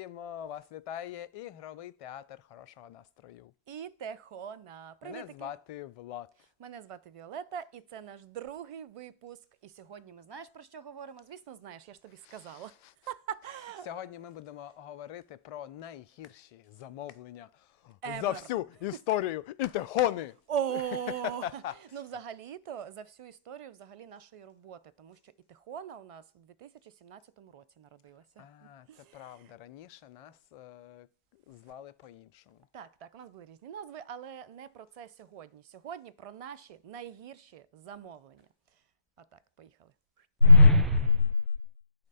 Вітаємо! Вас вітає ігровий театр хорошого настрою. І Техона. Мене Привітики. звати Влад. Мене звати Віолета, і це наш другий випуск. І сьогодні ми знаєш про що говоримо? Звісно, знаєш, я ж тобі сказала. Сьогодні ми будемо говорити про найгірші замовлення Ever. за всю історію ітехони. О! ну, взагалі-то за всю історію взагалі нашої роботи, тому що і Техона у нас у 2017 році народилася. А, це правда. Раніше нас е, звали по-іншому. Так, так, у нас були різні назви, але не про це сьогодні. Сьогодні про наші найгірші замовлення. А так, поїхали.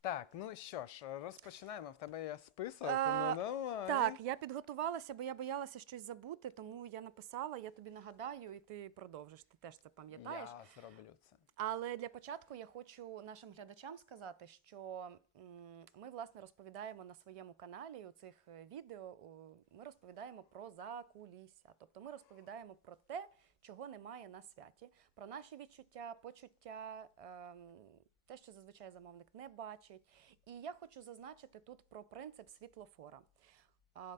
Так, ну що ж, розпочинаємо. В тебе є список. А, ну давай. Так, я підготувалася, бо я боялася щось забути, тому я написала, я тобі нагадаю, і ти продовжиш. Ти теж це пам'ятаєш. Я зроблю це. Але для початку я хочу нашим глядачам сказати, що ми власне розповідаємо на своєму каналі у цих е, відео. Ми розповідаємо про закулісся. Тобто ми розповідаємо про те, чого немає на святі, про наші відчуття, почуття. Те, що зазвичай замовник не бачить. І я хочу зазначити тут про принцип світлофора.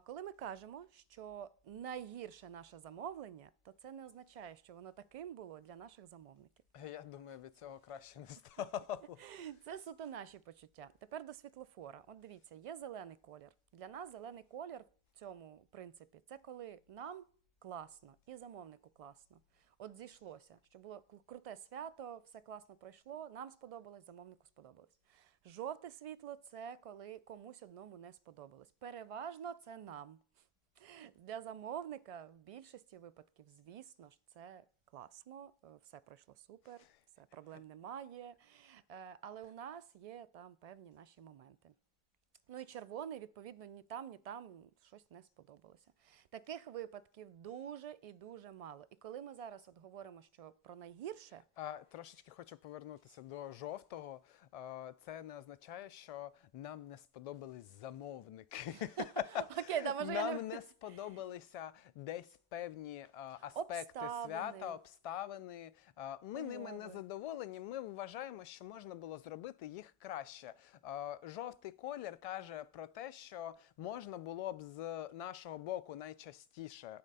Коли ми кажемо, що найгірше наше замовлення, то це не означає, що воно таким було для наших замовників. Я думаю, від цього краще не стало. Це суто наші почуття. Тепер до світлофора. От дивіться, є зелений колір. Для нас зелений колір в цьому принципі це коли нам класно і замовнику класно. От зійшлося, що було круте свято, все класно пройшло, нам сподобалось, замовнику сподобалось. Жовте світло це коли комусь одному не сподобалось. Переважно це нам. Для замовника в більшості випадків, звісно ж, це класно, все пройшло супер, все проблем немає. Е, Але у нас є там певні наші моменти. Ну і червоний, відповідно, ні там, ні там щось не сподобалося. Таких випадків дуже і дуже мало. І коли ми зараз от говоримо, що про найгірше, А, трошечки хочу повернутися до жовтого. А, це не означає, що нам не сподобались замовники. окей, да, може я Нам не не сподобалися десь певні а, аспекти Обставини. свята, обставини. А, Ми ними не задоволені. Ми вважаємо, що можна було зробити їх краще. А, Жовтий колір каже про те, що можна було б з нашого боку найчастіше е,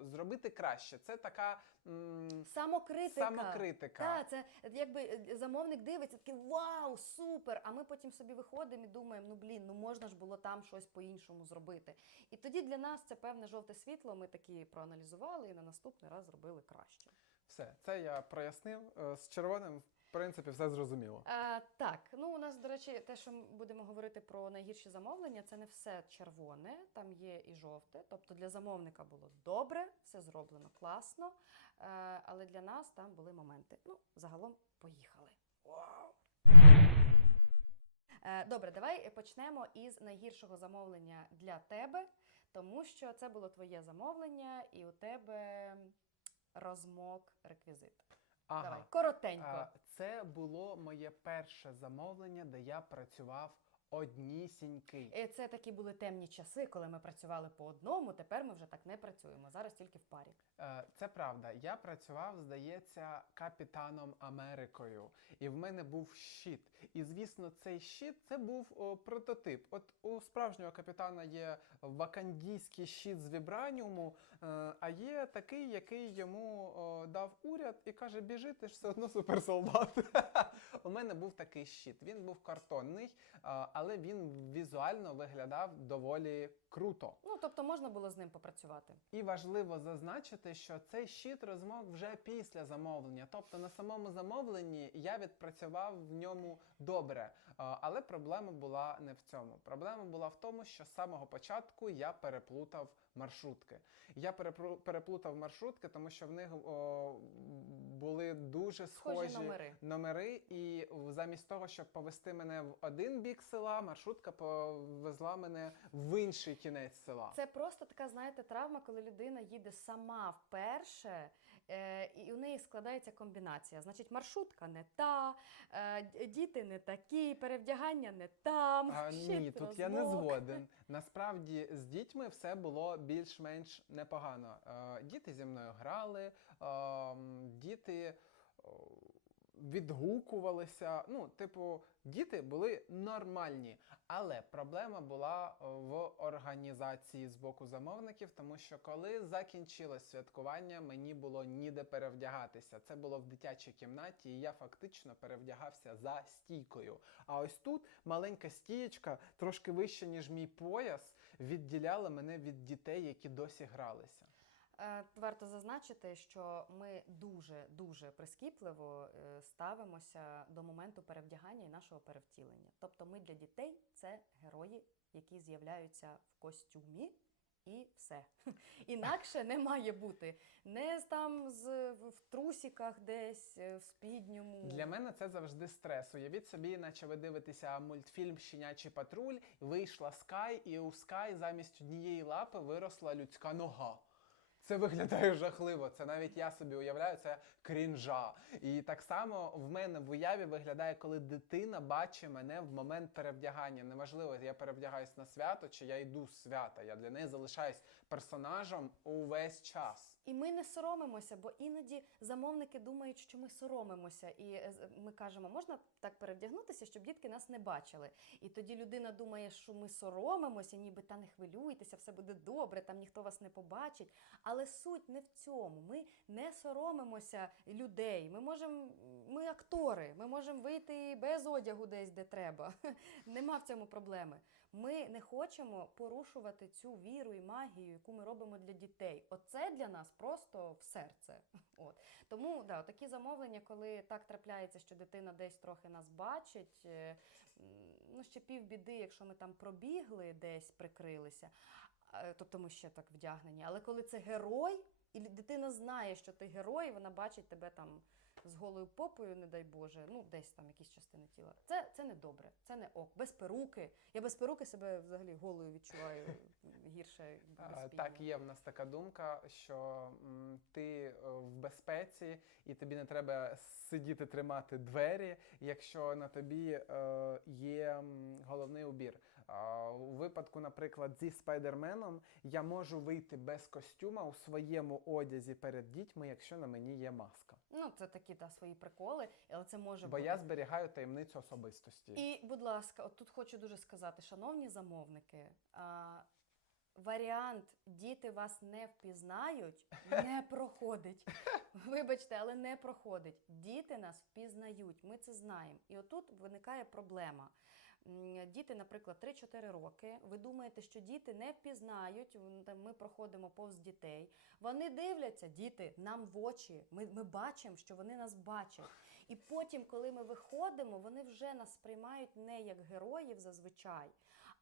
зробити краще. Це така м, самокритика. самокритика. Так, це якби е, замовник дивиться, такий вау, супер! А ми потім собі виходимо і думаємо, ну блін, ну можна ж було там щось по-іншому зробити. І тоді для нас це певне жовте світло. Ми такі проаналізували і на наступний раз зробили краще. Все, це я прояснив. Е, З червоним, принципі, все зрозуміло. А, так, ну у нас, до речі, те, що ми будемо говорити про найгірші замовлення, це не все червоне, там є і жовте. Тобто для замовника було добре, все зроблено класно. Е, але для нас там були моменти. Ну, загалом поїхали. Вау! Е, Добре, давай почнемо із найгіршого замовлення для тебе, тому що це було твоє замовлення, і у тебе розмок реквізит. Давай, коротенько. А, Це було моє перше замовлення, де я працював однісінький. Е, Це такі були темні часи, коли ми працювали по одному. Тепер ми вже так не працюємо. Зараз тільки в парі. Е, Це правда. Я працював, здається, капітаном Америкою, і в мене був щит. І звісно, цей щит це був о, прототип. От у справжнього капітана є вакандійський щит з вібраніуму, е, а є такий, який йому о, дав уряд і каже: біжи, ти ж все одно суперсолдат. У мене був такий щит. Він був картонний, але він візуально виглядав доволі круто. Ну тобто можна було з ним попрацювати. І важливо зазначити, що цей щит розмок вже після замовлення. Тобто на самому замовленні я відпрацював в ньому добре. Але проблема була не в цьому. Проблема була в тому, що з самого початку я переплутав маршрутки. Я переплутав маршрутки, тому що в них о, були дуже Схожі схожі, номери. номери, і замість того, щоб повести мене в один бік села, маршрутка повезла мене в інший кінець села. Це просто така, знаєте, травма, коли людина їде сама вперше, і у неї складається комбінація. Значить, маршрутка не та, е, діти не такі, перевдягання не там. А, ні, тут я не згоден. Насправді з дітьми все було більш-менш непогано. Е, діти зі мною грали, е, діти. Відгукувалися. Ну, типу, діти були нормальні. Але проблема була е, в організації з боку замовників, тому що коли закінчилось святкування, мені було ніде перевдягатися. Це було в дитячій кімнаті, і я фактично перевдягався за стійкою. А ось тут маленька стієчка, трошки вище, ніж мій пояс, відділяла мене від дітей, які досі гралися. Е, Варто зазначити, що ми дуже дуже прискіпливо е, ставимося до моменту перевдягання і нашого перевтілення. Тобто, ми для дітей це герої, які з'являються в костюмі. І все інакше не має бути. Не там з в трусіках, десь е, в спідньому. Для мене це завжди стрес. Уявіть собі, наче ви дивитеся мультфільм Щенячий патруль, вийшла Скай, і у Скай замість однієї лапи виросла людська нога. Це виглядає жахливо. Це навіть я собі уявляю, це крінжа. І так само в мене в уяві виглядає, коли дитина бачить мене в момент перевдягання. Неважливо, я перевдягаюсь на свято чи я йду з свята. Я для неї залишаюсь персонажем увесь час. І ми не соромимося, бо іноді замовники думають, що ми соромимося. І е, ми кажемо, можна так перевдягнутися, щоб дітки нас не бачили. І тоді людина думає, що ми соромимося, ніби та не хвилюйтеся, все буде добре, там ніхто вас не побачить. Але суть не в цьому. Ми не соромимося людей. Ми можемо, ми актори, ми можемо вийти без одягу десь, де треба. Нема в цьому проблеми. Ми не хочемо порушувати цю віру і магію, яку ми робимо для дітей. Оце для нас просто в серце. От. Тому да, такі замовлення, коли так трапляється, що дитина десь трохи нас бачить. е, Ну, ще півбіди, якщо ми там пробігли, десь прикрилися, тобто ми ще так вдягнені. Але коли це герой, і дитина знає, що ти герой, вона бачить тебе там з голою попою, не дай Боже, ну десь там якісь частини тіла. Це, це не добре, це не ок. Без перуки. Я без перуки себе взагалі голою відчуваю гірше. Так, є в нас така думка, що ти е, в безпеці і тобі не треба сидіти тримати двері, якщо на тобі е, є головний убір. У випадку, наприклад, зі спайдерменом я можу вийти без костюма у своєму одязі перед дітьми, якщо на мені є маска. Ну, це такі та свої приколи, але це може Бо бути. я зберігаю таємницю особистості. І, будь ласка, от тут хочу дуже сказати, шановні замовники, а, варіант діти вас не впізнають не проходить. Вибачте, але не проходить. Діти нас впізнають, ми це знаємо. І отут виникає проблема. Діти, наприклад, 3-4 роки. Ви думаєте, що діти не впізнають, ми проходимо повз дітей. Вони дивляться, діти, нам в очі. Ми, ми бачимо, що вони нас бачать. І потім, коли ми виходимо, вони вже нас сприймають не як героїв зазвичай,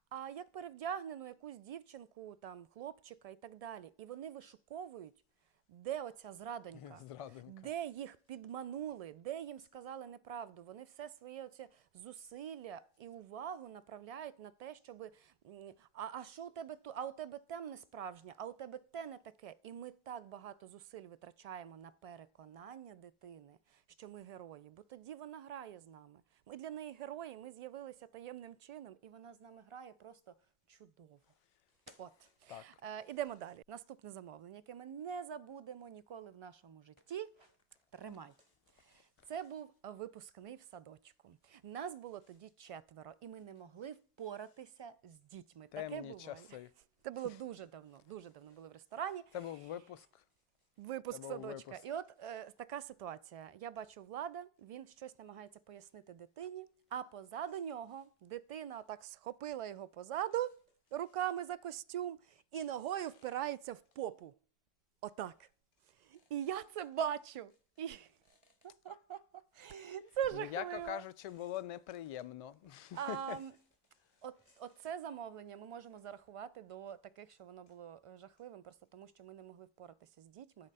а як перевдягнену якусь дівчинку, там, хлопчика і так далі. І вони вишуковують, де оця зрадонька. Зрадонька. Де їх підманули, де їм сказали неправду. Вони все своє оце зусилля і увагу направляють на те, щоб а, а що у тебе ту? А у тебе те не справжнє, а у тебе те не таке. І ми так багато зусиль витрачаємо на переконання дитини, що ми герої, бо тоді вона грає з нами. Ми для неї герої, ми з'явилися таємним чином, і вона з нами грає просто чудово. От. Так. Е, ідемо далі. Наступне замовлення, яке ми не забудемо ніколи в нашому житті. Тримай. Це був випускний в садочку. Нас було тоді четверо, і ми не могли впоратися з дітьми. Таке Темні буває. часи. Це було дуже давно. Дуже давно були в ресторані. Це був випуск. Випуск садочка. випуск. І от е, така ситуація. Я бачу влада, він щось намагається пояснити дитині, а позаду нього дитина отак схопила його позаду руками за костюм і ногою впирається в попу. Отак. І я це бачу. І... Це М'яко кажучи, було неприємно. А, от, оце замовлення ми можемо зарахувати до таких, що воно було е, жахливим, просто тому що ми не могли впоратися з дітьми.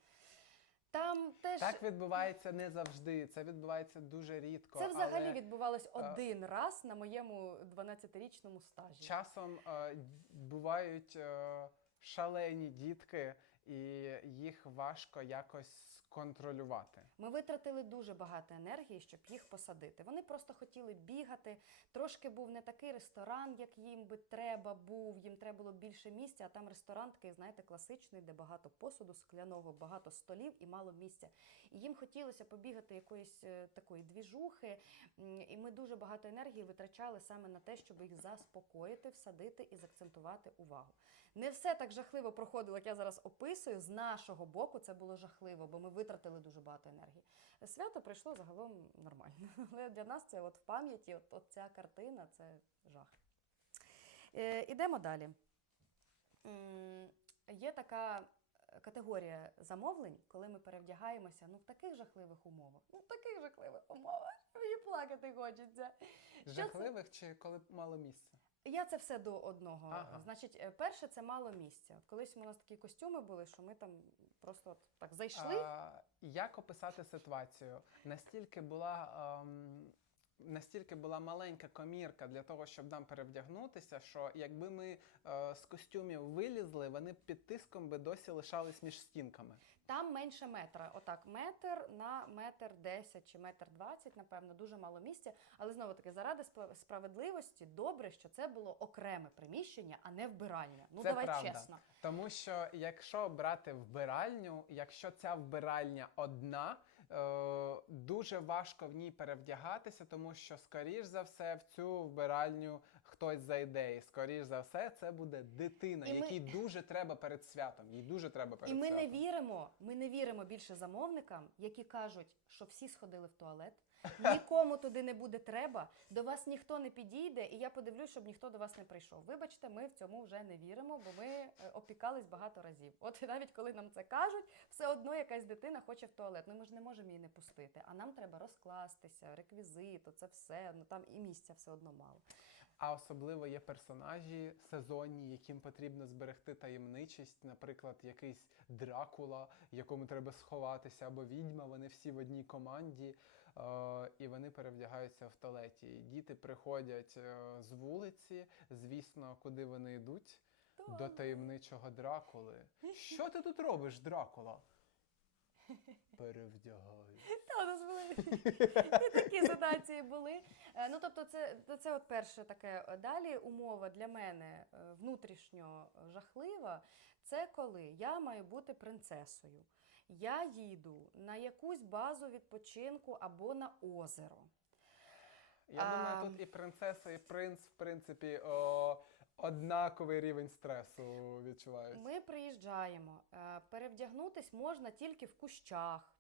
Там теж Так відбувається не завжди. Це відбувається дуже рідко. це взагалі але відбувалось один раз на моєму 12-річному стажі. часом е, бувають е, шалені дітки, і їх важко якось контролювати. Ми витратили дуже багато енергії, щоб їх посадити. Вони просто хотіли бігати. Трошки був не такий ресторан, як їм би треба був. Їм треба було більше місця. А там ресторан такий, знаєте, класичний, де багато посуду скляного, багато столів і мало місця. І їм хотілося побігати якоїсь е, такої двіжухи. І ми дуже багато енергії витрачали саме на те, щоб їх заспокоїти, всадити і закцентувати увагу. Не все так жахливо проходило, як я зараз описую. З нашого боку це було жахливо, бо ми витратили дуже багато енергії. Свято пройшло загалом нормально. Але для нас це от в пам'яті, от, от ця картина це жах. Е, ідемо далі. Є така е, категорія замовлень, коли ми перевдягаємося ну, в таких жахливих умовах. Ну, в таких жахливих умовах. Мені плакати хочеться. Жахливих чи коли мало місця? Я це все до одного. Ага. Значить, е, перше це мало місця. Колись у нас такі костюми були, що ми там просто от так зайшли. А, як описати ситуацію? Настільки була. ем, Настільки була маленька комірка для того, щоб нам перевдягнутися, що якби ми е, з костюмів вилізли, вони б під тиском би досі лишались між стінками. Там менше метра. Отак, метр на метр десять чи метр двадцять, напевно, дуже мало місця. Але знову таки, заради справедливості, добре, що це було окреме приміщення, а не вбиральня. Ну Це давай правда. чесно. Тому що якщо брати вбиральню, якщо ця вбиральня одна, дуже важко в ній перевдягатися, тому що, скоріш за все, в цю вбиральню хтось зайде. І скоріш за все, це буде дитина, І ми- якій дуже треба перед святом. Їй дуже треба перед І ми не віримо, ми не віримо більше замовникам, які кажуть, що всі сходили в туалет, нікому туди не буде треба, до вас ніхто не підійде, і я подивлюсь, щоб ніхто до вас не прийшов. Вибачте, ми в цьому вже не віримо, бо ми е, опікались багато разів. От навіть коли нам це кажуть, все одно якась дитина хоче в туалет. Ну ми ж не можемо її не пустити. А нам треба розкластися, реквізит, це все. Ну там і місця все одно мало. А особливо є персонажі сезонні, яким потрібно зберегти таємничість, наприклад, якийсь Дракула, якому треба сховатися, або відьма. Вони всі в одній команді, е, і вони перевдягаються в туалеті. Діти приходять е, з вулиці, звісно, куди вони йдуть? До таємничого Дракули. Що ти тут робиш, Дракула? Перевдягаю. Та, у нас були і такі ситуації були. Е, Ну, тобто, це, це от перше таке. Е, Далі умова для мене е, внутрішньо жахлива. Це коли я маю бути принцесою. Я їду на якусь базу відпочинку або на озеро. Я А. думаю, тут і принцеса, і принц, в принципі, о, однаковий рівень стресу відчувають. Ми приїжджаємо. Е, Перевдягнутись можна тільки в кущах.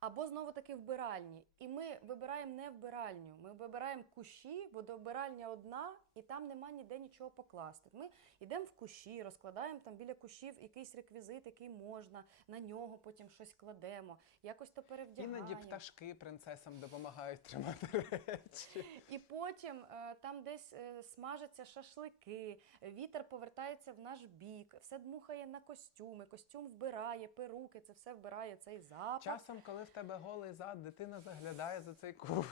Або знову таки вбиральні. І ми вибираємо не вбиральню, ми вибираємо кущі, бо до вбиральня одна, і там нема ніде нічого покласти. Ми йдемо в кущі, розкладаємо там біля кущів якийсь реквізит, який можна, на нього потім щось кладемо, якось то перевдягаємо. Іноді пташки принцесам допомагають тримати речі. І потім е, там десь е, смажаться шашлики, вітер повертається в наш бік, все дмухає на костюми, костюм вбирає, перуки, це все вбирає цей запах. Часом, коли в тебе голий зад, дитина заглядає за цей куб.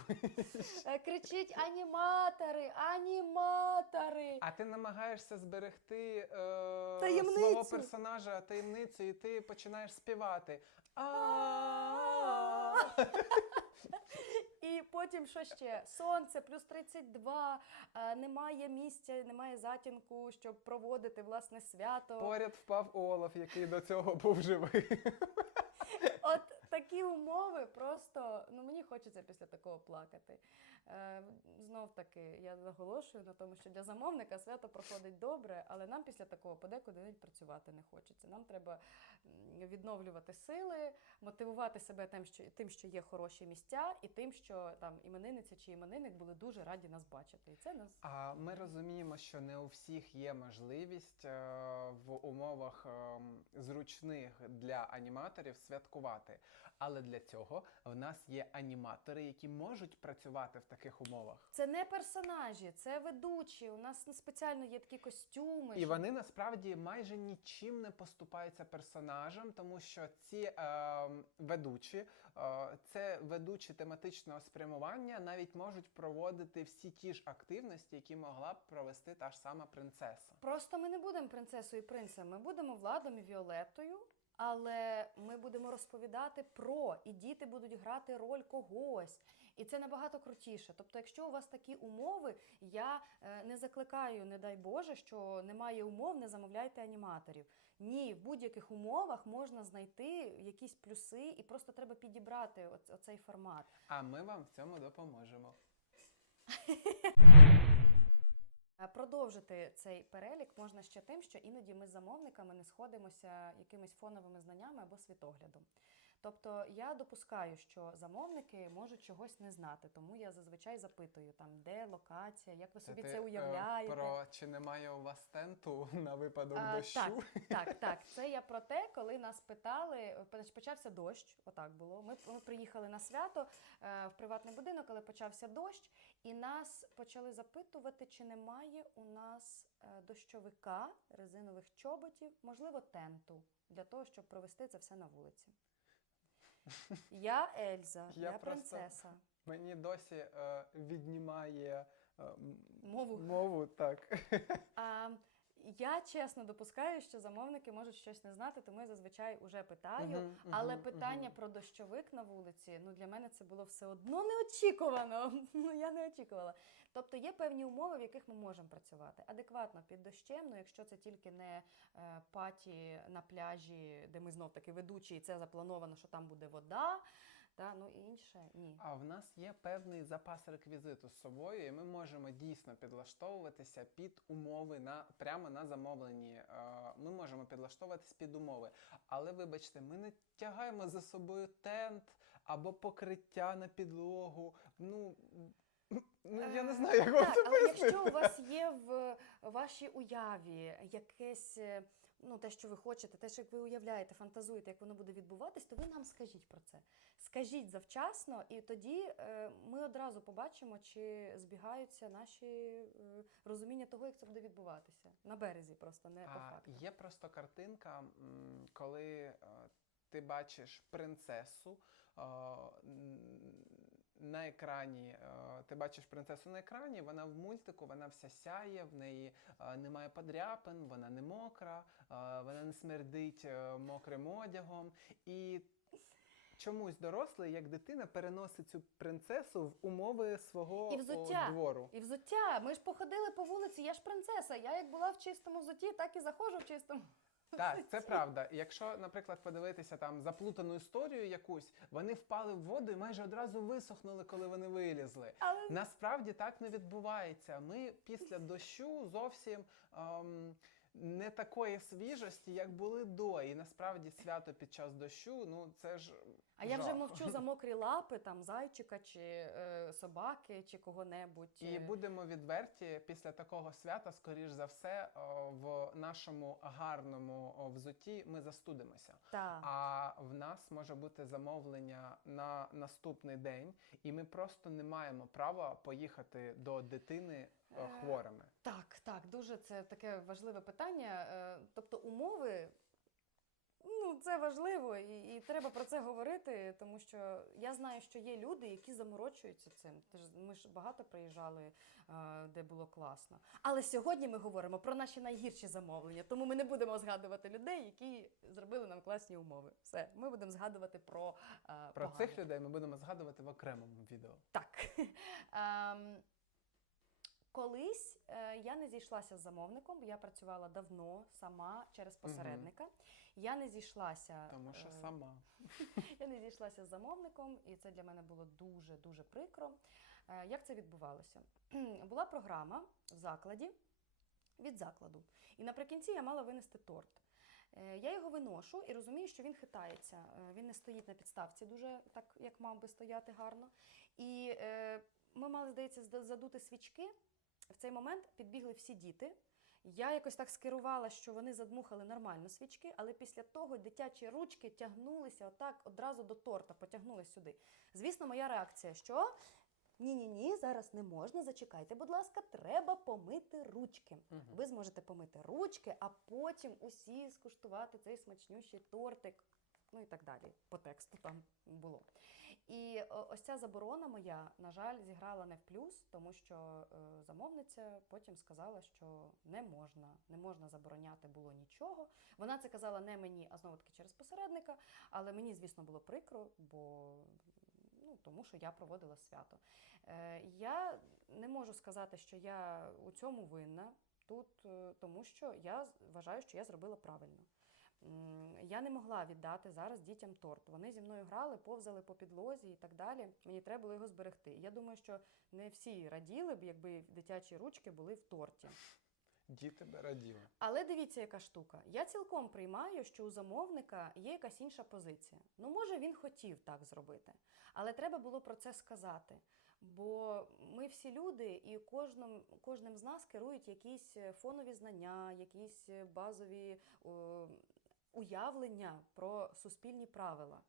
Е, Кричить аніматори, аніматори. А ти намагаєшся зберегти е, Таємницю. свого персонажа таємницю, і ти починаєш співати. А І потім що ще? Сонце, плюс 32, е, немає місця, немає затінку, щоб проводити власне свято. поряд впав Олаф, який до цього був живий. От такі умови просто ну мені хочеться після такого плакати. Е, знов таки, я наголошую на тому, що для замовника свято проходить добре, але нам після такого подекуди навіть працювати не хочеться. Нам треба відновлювати сили, мотивувати себе тим, що тим, що є хороші місця, і тим, що там іменинниця чи іменинник були дуже раді нас бачити. І це нас А ми розуміємо, що не у всіх є можливість е, в умовах ем, зручних для аніматорів святкувати. Але для цього в нас є аніматори, які можуть працювати в таких умовах. це не персонажі, це ведучі. У нас спеціально є такі костюми. І вони насправді майже нічим не поступаються персонажам, тому що ці е, ведучі, е, це ведучі тематичного спрямування, навіть можуть проводити всі ті ж активності, які могла б провести та ж сама принцеса. Просто ми не будемо принцесою і принцем, ми будемо владом і Віолеттою, Але ми будемо розповідати про, і діти будуть грати роль когось. І це набагато крутіше. Тобто, якщо у вас такі умови, я е, не закликаю, не дай Боже, що немає умов, не замовляйте аніматорів. Ні, в будь-яких умовах можна знайти якісь плюси, і просто треба підібрати оц- оцей формат. А ми вам в цьому допоможемо. Е, Продовжити цей перелік можна ще тим, що іноді ми з замовниками не сходимося якимись фоновими знаннями або світоглядом. Тобто я допускаю, що замовники можуть чогось не знати, тому я зазвичай запитую там, де локація, як ви собі це е, уявляєте. про чи немає у вас тенту на випадок А, дощу? так, так, так. Це я про те, коли нас питали, почався дощ, отак було. Ми, ми приїхали на свято е, в приватний будинок, але почався дощ, і нас почали запитувати, чи немає у нас е, дощовика, резинових чоботів, можливо, тенту для того, щоб провести це все на вулиці. Я Ельза, Я я, принцеса. Мені досі е, віднімає е, Мову. Мову, так. А, я чесно допускаю, що замовники можуть щось не знати, тому я зазвичай уже питаю. Мгм, Але мгм, питання мгм. про дощовик на вулиці, ну для мене це було все одно неочікувано. Ну я не очікувала. Тобто є певні умови, в яких ми можемо працювати адекватно під дощем. Ну якщо це тільки не е, паті на пляжі, де ми знов таки ведучі, і це заплановано, що там буде вода. Та ну і інше ні. А в нас є певний запас реквізиту з собою, і ми можемо дійсно підлаштовуватися під умови на прямо на замовленні. Е, Ми можемо підлаштовуватись під умови. Але вибачте, ми не тягаємо за собою тент або покриття на підлогу. Ну, ну я не Е, знаю, як вам це але пояснити. якщо у вас є в вашій уяві якесь, е, ну те, що ви хочете, те, що як ви уявляєте, фантазуєте, як воно буде відбуватись, то ви нам скажіть про це. Скажіть завчасно, і тоді е, ми одразу побачимо, чи збігаються наші е, розуміння того, як це буде відбуватися. На березі просто не по факту. є просто картинка, коли е, ти бачиш принцесу на екрані. е, Ти бачиш принцесу на екрані, вона в мультику, вона вся сяє, в неї е, немає подряпин, вона не мокра, е, вона не смердить мокрим одягом. І чомусь дорослий, як дитина, переносить цю принцесу в умови свого І взуття. двору. І взуття. Ми ж походили по вулиці, я ж принцеса. Я як була в чистому взутті, так і заходжу в чистому. Так, це правда. І Якщо, наприклад, подивитися там заплутану історію якусь, вони впали в воду і майже одразу висохнули, коли вони вилізли. Але Насправді так не відбувається. Ми після дощу зовсім ем, не такої свіжості, як були до. І насправді свято під час дощу, ну це ж. А я вже жах. мовчу за мокрі лапи, там зайчика чи е, собаки, чи кого-небудь. І Е, будемо відверті, після такого свята, скоріш за все, о, в нашому гарному о, взутті ми застудимося. Та. А в нас може бути замовлення на наступний день, і ми просто не маємо права поїхати до дитини хворими. Так, так, дуже це таке важливе питання. Е, Тобто умови. Ну, це важливо, і, і треба про це говорити, тому що я знаю, що є люди, які заморочуються цим. Ми ж багато приїжджали, е, де було класно. Але сьогодні ми говоримо про наші найгірші замовлення, тому ми не будемо згадувати людей, які зробили нам класні умови. Все, ми будемо згадувати про, е, Про погане. цих людей ми будемо згадувати в окремому відео. Так. Колись е, я не зійшлася з замовником, я працювала давно сама через посередника. Я не зійшлася. Тому що е, сама. я не зійшлася з замовником, і це для мене було дуже дуже прикро. Е, Як це відбувалося? Була програма в закладі від закладу. І наприкінці я мала винести торт. Я його виношу і розумію, що він хитається. Він не стоїть на підставці дуже так, як мав би стояти гарно. І ми мали, здається, зда- задути свічки. В цей момент підбігли всі діти. Я якось так скерувала, що вони задмухали нормально свічки, але після того дитячі ручки тягнулися отак одразу до торта, потягнули сюди. Звісно, моя реакція, що ні, ні, зараз не можна. Зачекайте, будь ласка, треба помити ручки. Мгм. Ви зможете помити ручки, а потім усі скуштувати цей смачнющий тортик. Ну і так далі. По тексту там було. І ось ця заборона моя, на жаль, зіграла не в плюс, тому що е, замовниця потім сказала, що не можна, не можна забороняти було нічого. Вона це казала не мені, а знову таки через посередника. Але мені, звісно, було прикро, бо ну, тому що я проводила свято. Е, я не можу сказати, що я у цьому винна тут, е, тому що я вважаю, що я зробила правильно. Я не могла віддати зараз дітям торт. Вони зі мною грали, повзали по підлозі і так далі. Мені треба було його зберегти. Я думаю, що не всі раділи б, якби дитячі ручки були в торті. Діти би раділи. Але дивіться, яка штука. Я цілком приймаю, що у замовника є якась інша позиція. Ну, може, він хотів так зробити, але треба було про це сказати. Бо ми всі люди, і кожним, кожним з нас керують якісь е, фонові знання, якісь е, базові о, уявлення про суспільні правила.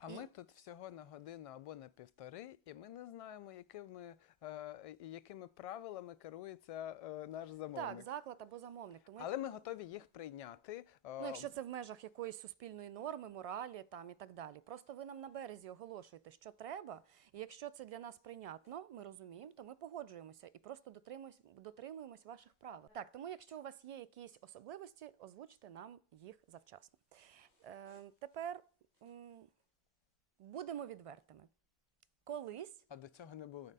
А І- ми тут всього на годину або на півтори, і ми не знаємо, якими, е, якими правилами керується е, наш замовник. Так, заклад або замовник. Тому Але ми готові їх прийняти. е, Ну, якщо це в межах якоїсь суспільної норми, моралі там і так далі. Просто ви нам на березі оголошуєте, що треба, і якщо це для нас прийнятно, ми розуміємо, то ми погоджуємося і просто дотримуємось, дотримуємось ваших правил. Так, тому якщо у вас є якісь особливості, озвучте нам їх завчасно. Е, тепер будемо відвертими. Колись А до цього не були.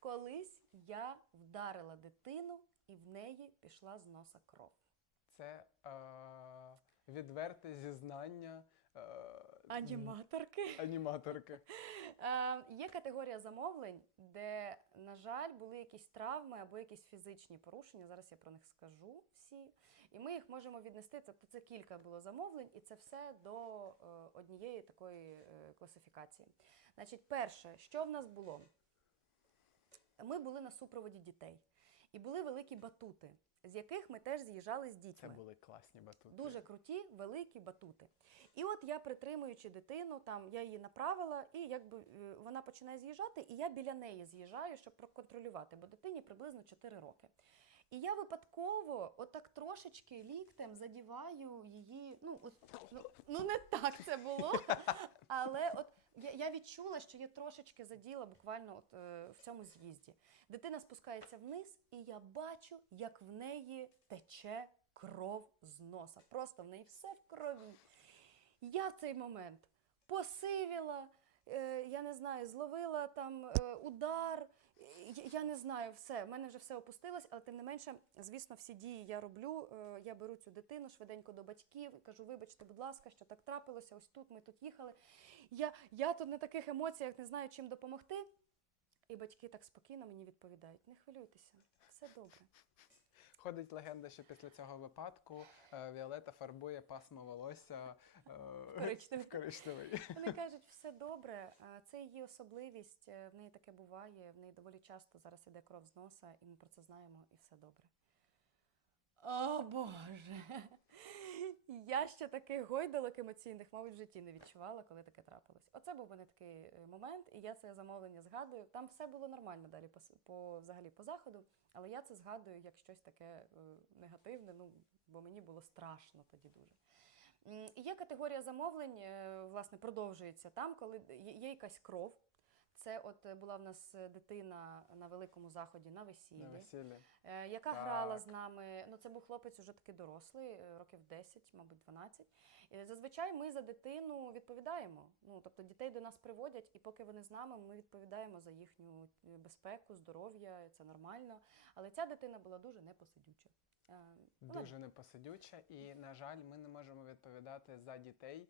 Колись я вдарила дитину, і в неї пішла з носа кров. Це е, відверте зізнання е, Аніматорки. аніматорки. Е, є категорія замовлень, де, на жаль, були якісь травми або якісь фізичні порушення. Зараз я про них скажу всі. І ми їх можемо віднести. Тобто це кілька було замовлень, і це все до е, однієї такої е, класифікації. Значить, перше, що в нас було? Ми були на супроводі дітей, і були великі батути, з яких ми теж з'їжджали з дітьми. Це були класні батути. Дуже круті, великі батути. І от я притримуючи дитину, там я її направила, і якби е, вона починає з'їжджати, і я біля неї з'їжджаю, щоб проконтролювати, бо дитині приблизно 4 роки. І я випадково, отак трошечки ліктем задіваю її. Ну, от, ну, ну не так це було. Але от я, я відчула, що я трошечки заділа буквально от, е, в цьому з'їзді. Дитина спускається вниз, і я бачу, як в неї тече кров з носа. Просто в неї все в крові. Я в цей момент посивіла, е, я не знаю, зловила там е, удар. Я, не знаю, все, в мене вже все опустилось, але тим не менше, звісно, всі дії я роблю. Е, я беру цю дитину швиденько до батьків і кажу, вибачте, будь ласка, що так трапилося, ось тут ми тут їхали. Я, я тут на таких емоціях не знаю, чим допомогти. І батьки так спокійно мені відповідають: не хвилюйтеся, все добре. Ходить легенда, що після цього випадку е, Віолета фарбує пасмо волосся е, в коричневий. Вони кажуть, все добре. Це її особливість. е, В неї таке буває. В неї доволі часто зараз іде кров з носа, і ми про це знаємо, і все добре. О Боже! Я ще таких гойдалок емоційних, мабуть, в житті не відчувала, коли таке трапилось. Оце був мене такий е, момент, і я це замовлення згадую. Там все було нормально далі по, по взагалі по заходу, але я це згадую як щось таке е, негативне, ну бо мені було страшно тоді дуже. Є категорія замовлень, е, власне, продовжується там, коли є якась кров. Це от е, була в нас е, дитина на великому заході на весіллі, На весіллі. е, яка Так. грала з нами. Ну, це був хлопець уже такий дорослий, років 10, мабуть, 12. І зазвичай ми за дитину відповідаємо. Ну, тобто дітей до нас приводять, і поки вони з нами, ми відповідаємо за їхню безпеку, здоров'я, це нормально. Але ця дитина була дуже непосидюча. Дуже непосидюча, і на жаль, ми не можемо відповідати за дітей,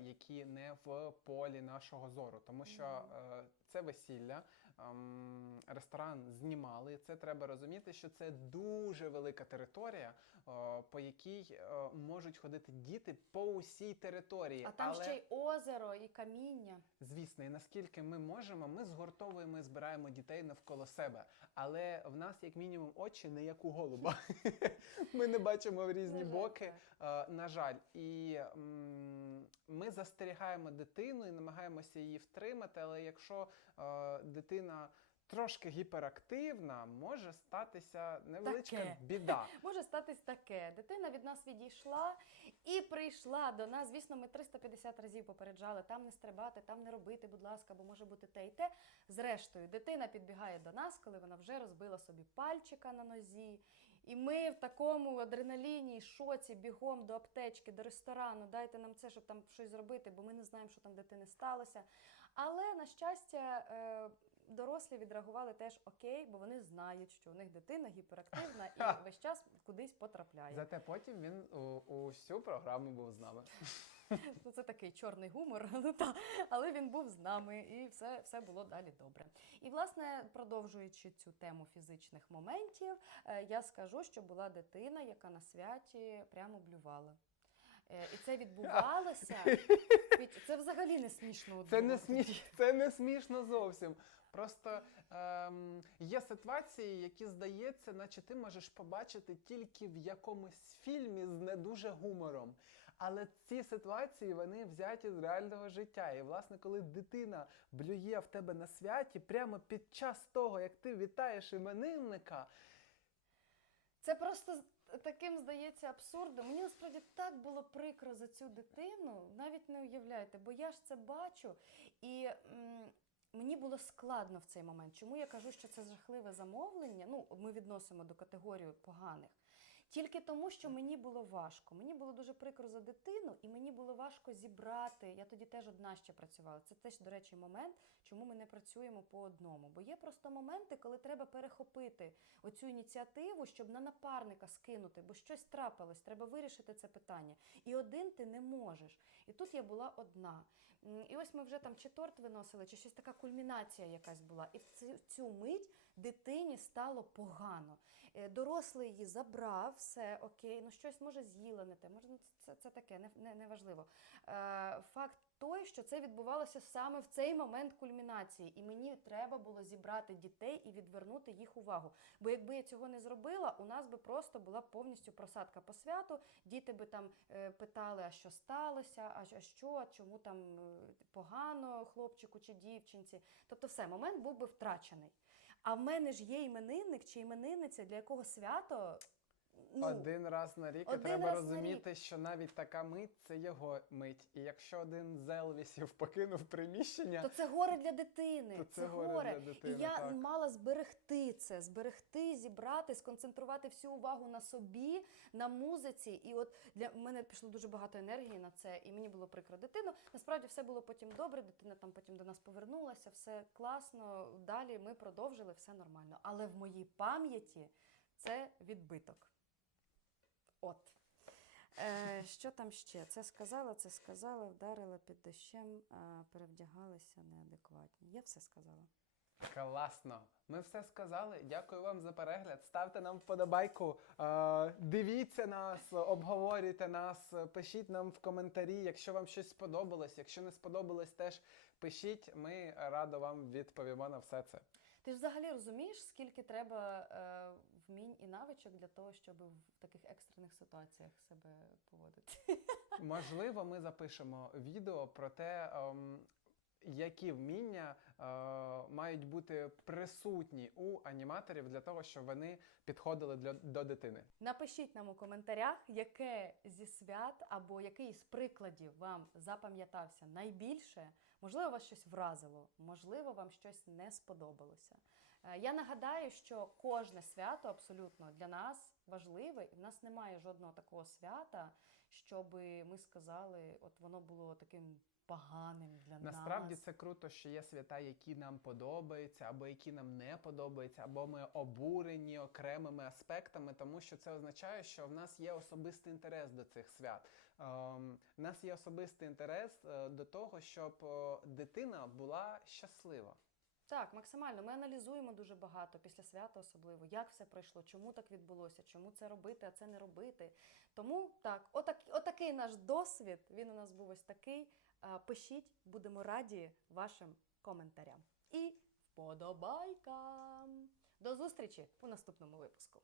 які не в полі нашого зору, тому що е, це весілля, ем, ресторан знімали. Це треба розуміти, що це дуже велика територія, е, по якій е, можуть ходити діти по усій території. А там Але... ще й озеро і каміння. Звісно, і наскільки ми можемо, ми згуртовуємо і збираємо дітей навколо себе. Але в нас, як мінімум, очі не як у голуба. Ми не бачимо в різні На жаль, боки. Е, На жаль, і м, ми застерігаємо дитину і намагаємося її втримати. Але якщо е, дитина трошки гіперактивна, може статися невеличка Таке. біда. Може статись таке. Дитина від нас відійшла і прийшла до нас. Звісно, ми 350 разів попереджали, там не стрибати, там не робити, будь ласка, бо може бути те і те. Зрештою, дитина підбігає до нас, коли вона вже розбила собі пальчика на нозі. І ми в такому адреналіні, шоці, бігом до аптечки, до ресторану, дайте нам це, щоб там щось зробити, бо ми не знаємо, що там дитини сталося. Але на щастя, е, дорослі відреагували теж окей, бо вони знають, що у них дитина гіперактивна і весь час кудись потрапляє. Зате потім він у, у всю програму був з нами. Ну, це такий чорний гумор, ну, та, але він був з нами, і все, все було далі добре. І, власне, продовжуючи цю тему фізичних моментів, е, я скажу, що була дитина, яка на святі прямо блювала. Е, І це відбувалося. Це взагалі не смішно. Це не смішно, це не смішно зовсім. Просто ем, є ситуації, які здається, наче ти можеш побачити тільки в якомусь фільмі з не дуже гумором. Але ці ситуації вони взяті з реального життя. І, власне, коли дитина блює в тебе на святі, прямо під час того, як ти вітаєш іменинника, Це просто таким здається абсурдом. Мені насправді так було прикро за цю дитину, навіть не уявляєте, бо я ж це бачу. І м, мені було складно в цей момент. Чому я кажу, що це жахливе замовлення? Ну, ми відносимо до категорії поганих. Тільки тому, що мені було важко. Мені було дуже прикро за дитину, і мені було важко зібрати. Я тоді теж одна ще працювала. Це теж, до речі, момент, чому ми не працюємо по одному. Бо є просто моменти, коли треба перехопити оцю ініціативу, щоб на напарника скинути, бо щось трапилось, треба вирішити це питання. І один ти не можеш. І тут я була одна. І ось ми вже там чи торт виносили, чи щось така кульмінація якась була. І в цю, цю мить дитині стало погано. Е, Дорослий її забрав, все окей, ну щось може з'їла не те, може ну, це, це таке, не, не, не важливо. Е, факт той, що це відбувалося саме в цей момент кульмінації, і мені треба було зібрати дітей і відвернути їх увагу. Бо якби я цього не зробила, у нас би просто була повністю просадка по святу. Діти би там е, питали, а що сталося, а, що, а чому там е, погано хлопчику чи дівчинці. Тобто, все, момент був би втрачений. А в мене ж є іменинник чи іменинниця, для якого свято. Ну, один раз на рік і один треба раз на розуміти, що навіть така мить це його мить. І якщо один з Елвісів покинув приміщення, то це горе для дитини. То це, це горе горе. для дитини, і я так. мала зберегти це, зберегти, зібрати, сконцентрувати всю увагу на собі, на музиці. І от для мене пішло дуже багато енергії на це, і мені було прикро дитину. Насправді все було потім добре. Дитина там потім до нас повернулася, все класно. Далі ми продовжили, все нормально. Але в моїй пам'яті це відбиток. От. Е, що там ще? Це сказала, це сказала, вдарила під дощем, а, перевдягалися неадекватні. Я все сказала. Класно. Ми все сказали. Дякую вам за перегляд. Ставте нам вподобайку. Е, дивіться нас, обговорюйте нас, пишіть нам в коментарі, якщо вам щось сподобалось. Якщо не сподобалось, теж пишіть. Ми радо вам відповімо на все це. Ти ж взагалі розумієш, скільки треба е, вмінь і навичок для того, щоб в таких екстрених ситуаціях себе поводити? Можливо, ми запишемо відео про те, ем, які вміння е, мають бути присутні у аніматорів для того, щоб вони підходили для, до дитини. Напишіть нам у коментарях, яке зі свят або який з прикладів вам запам'ятався найбільше. Можливо, вас щось вразило, можливо, вам щось не сподобалося. Е, Я нагадаю, що кожне свято абсолютно для нас важливе, і в нас немає жодного такого свята, щоб ми сказали, от воно було таким поганим для Насправді нас. це круто, що є свята, які нам подобаються, або які нам не подобаються, або ми обурені окремими аспектами, тому що це означає, що в нас є особистий інтерес до цих свят. Ем, в нас є особистий інтерес е, до того, щоб е, дитина була щаслива. Так, максимально. Ми аналізуємо дуже багато після свята, особливо, як все пройшло, чому так відбулося, чому це робити, а це не робити. Тому так, отак, отакий наш досвід. Він у нас був ось такий. Пишіть, будемо раді вашим коментарям. І вподобайкам. До зустрічі у наступному випуску.